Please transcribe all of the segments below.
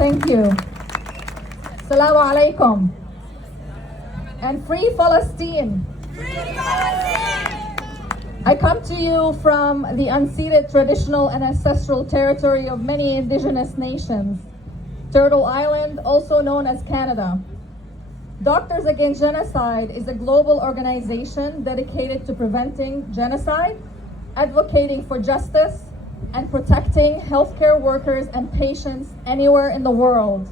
Thank you. Assalamu alaikum. And free Palestine. I come to you from the unceded traditional and ancestral territory of many indigenous nations, Turtle Island, also known as Canada. Doctors Against Genocide is a global organization dedicated to preventing genocide, advocating for justice, and protecting healthcare workers and patients anywhere in the world.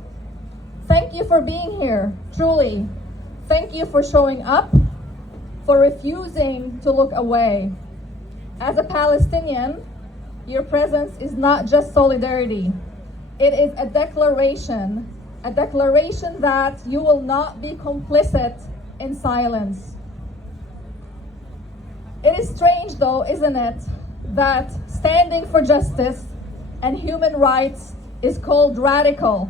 Thank you for being here, truly. Thank you for showing up, for refusing to look away. As a Palestinian, your presence is not just solidarity. It is a declaration that you will not be complicit in silence. It is strange though, isn't it, that standing for justice and human rights is called radical,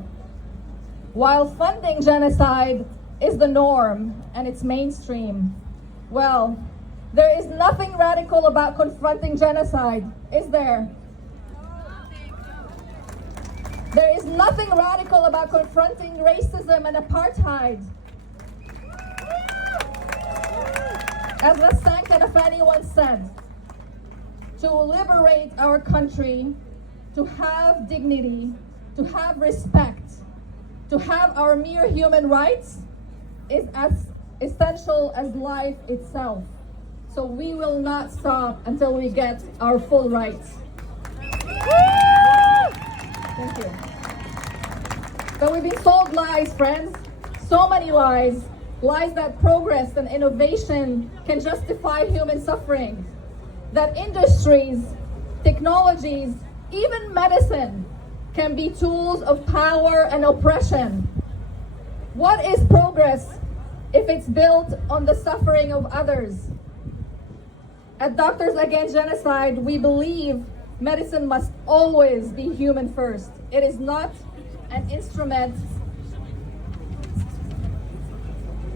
while funding genocide is the norm and it's mainstream. Well, there is nothing radical about confronting genocide, is there? There is nothing radical about confronting racism and apartheid. As Ghassan Kanafani once said, to liberate our country, to have dignity, to have respect, to have our mere human rights is as essential as life itself. So we will not stop until we get our full rights. Thank you. But we've been sold lies, friends. So many lies. Lies that progress and innovation can justify human suffering. That industries, technologies, even medicine can be tools of power and oppression. What is progress if it's built on the suffering of others? At Doctors Against Genocide, we believe medicine must always be human first. It is not an instrument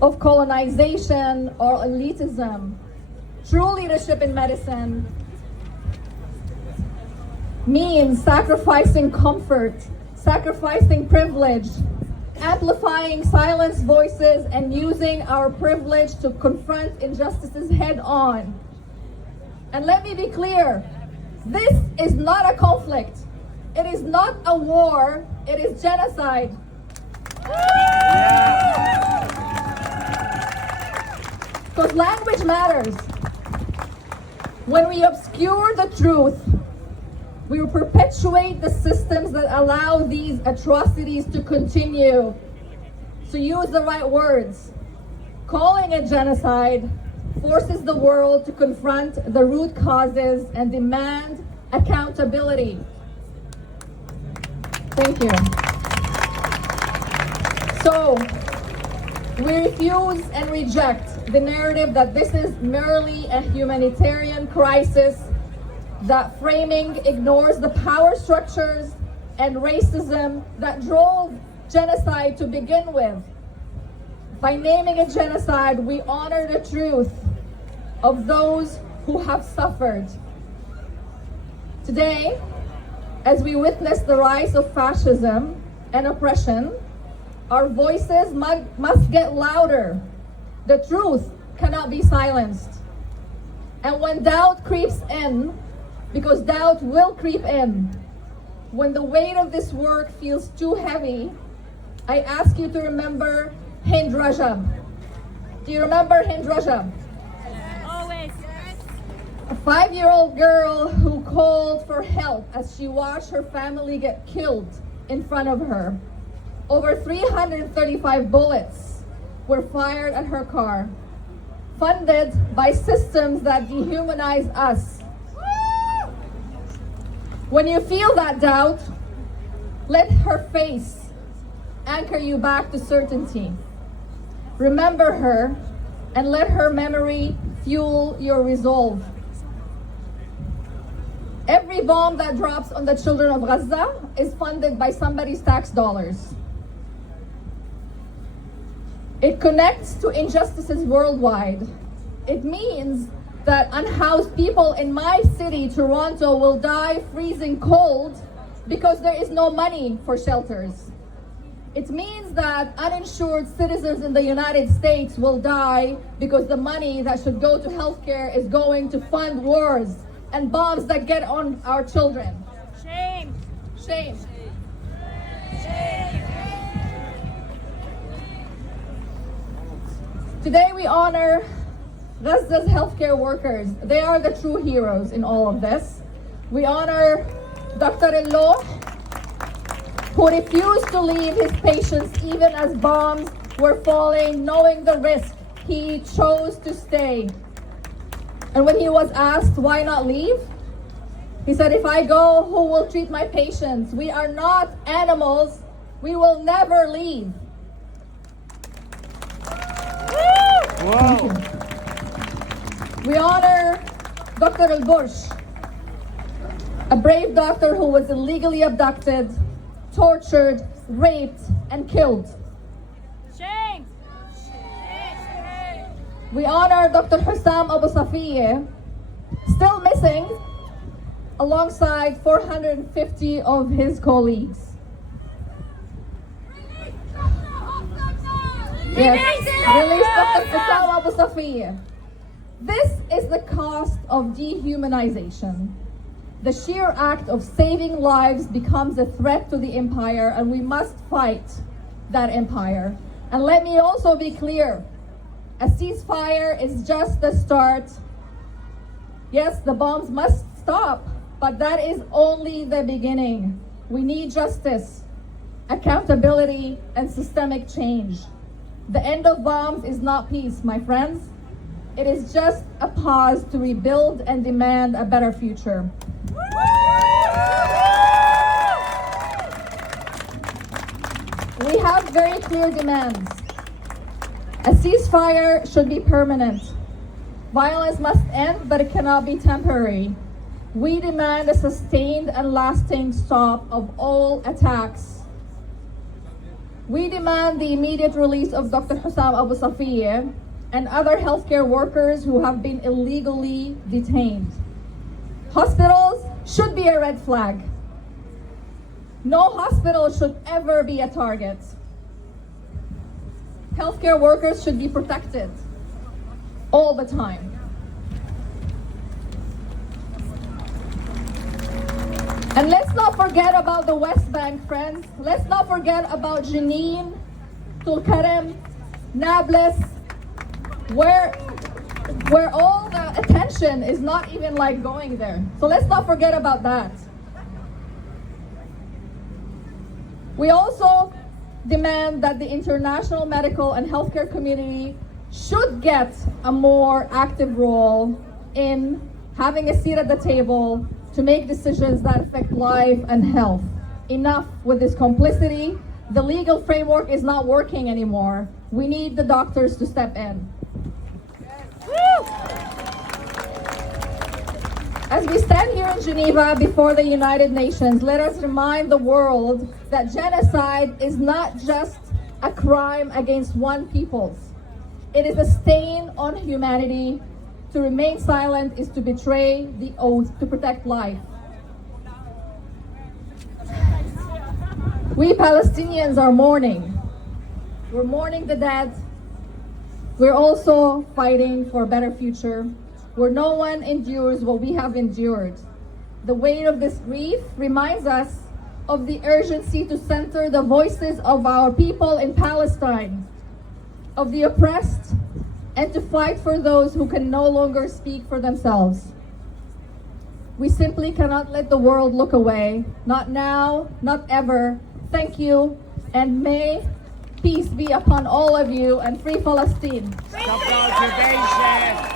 of colonization or elitism. True leadership in medicine means sacrificing comfort, sacrificing privilege, amplifying silenced voices, and using our privilege to confront injustices head on. And let me be clear, this is not a conflict. It is not a war, it is genocide. Because language matters. When we obscure the truth, we perpetuate the systems that allow these atrocities to continue. So use the right words. Calling it genocide forces the world to confront the root causes and demand accountability. Thank you. So, we refuse and reject the narrative that this is merely a humanitarian crisis, that framing ignores the power structures and racism that drove genocide to begin with. By naming it genocide, we honor the truth of those who have suffered. Today, as we witness the rise of fascism and oppression, our voices must get louder. The truth cannot be silenced. And when doubt creeps in, because doubt will creep in, when the weight of this work feels too heavy, I ask you to remember Hind Rajab. Do you remember Hind Rajab? Always. A 5-year-old girl who called for help as she watched her family get killed in front of her. Over 335 bullets were fired at her car, funded by systems that dehumanize us. When you feel that doubt, let her face anchor you back to certainty. Remember her and let her memory fuel your resolve. Every bomb that drops on the children of Gaza is funded by somebody's tax dollars. It connects to injustices worldwide. It means that unhoused people in my city, Toronto, will die freezing cold because there is no money for shelters. It means that uninsured citizens in the United States will die because the money that should go to healthcare is going to fund wars and bombs that get on our children. Shame. Shame. Today we honor Gaza's healthcare workers. They are the true heroes in all of this. We honor Dr. Illo, who refused to leave his patients even as bombs were falling, knowing the risk. He chose to stay. And when he was asked why not leave, he said, if I go, who will treat my patients? We are not animals. We will never leave. Wow. We honor Dr. Al-Bursh, a brave doctor who was illegally abducted, tortured, raped, and killed. Shame. We honor Dr. Hussam Abu Safiye, still missing, alongside 450 of his colleagues. Yes, release Dr. Hussam Abu Safiye. This is the cost of dehumanization. The sheer act of saving lives becomes a threat to the empire, and we must fight that empire. And let me also be clear, a ceasefire is just the start. Yes, the bombs must stop, but that is only the beginning. We need justice, accountability, and systemic change. The end of bombs is not peace, my friends. It is just a pause to rebuild and demand a better future. We have very clear demands. A ceasefire should be permanent. Violence must end, but it cannot be temporary. We demand a sustained and lasting stop of all attacks. We demand the immediate release of Dr. Hussam Abu Safiye and other healthcare workers who have been illegally detained. Hospitals should be a red flag. No hospital should ever be a target. Healthcare workers should be protected all the time. And let's not forget about the West Bank, friends. Let's not forget about Jenin, Tulkarem, Nablus, where all the attention is not even like going there. So let's not forget about that. We also demand that the international medical and healthcare community should get a more active role in having a seat at the table to make decisions that affect life and health. Enough with this complicity. The legal framework is not working anymore. We need the doctors to step in. As we stand here in Geneva before the United Nations, let us remind the world that genocide is not just a crime against one people. It is a stain on humanity. To remain silent is to betray the oath to protect life. We Palestinians are mourning. We're mourning the dead. We're also fighting for a better future, where no one endures what we have endured. The weight of this grief reminds us of the urgency to center the voices of our people in Palestine, of the oppressed, and to fight for those who can no longer speak for themselves. We simply cannot let the world look away. Not now, not ever. Thank you, and may peace be upon all of you, and free Palestine. Stop the occupation!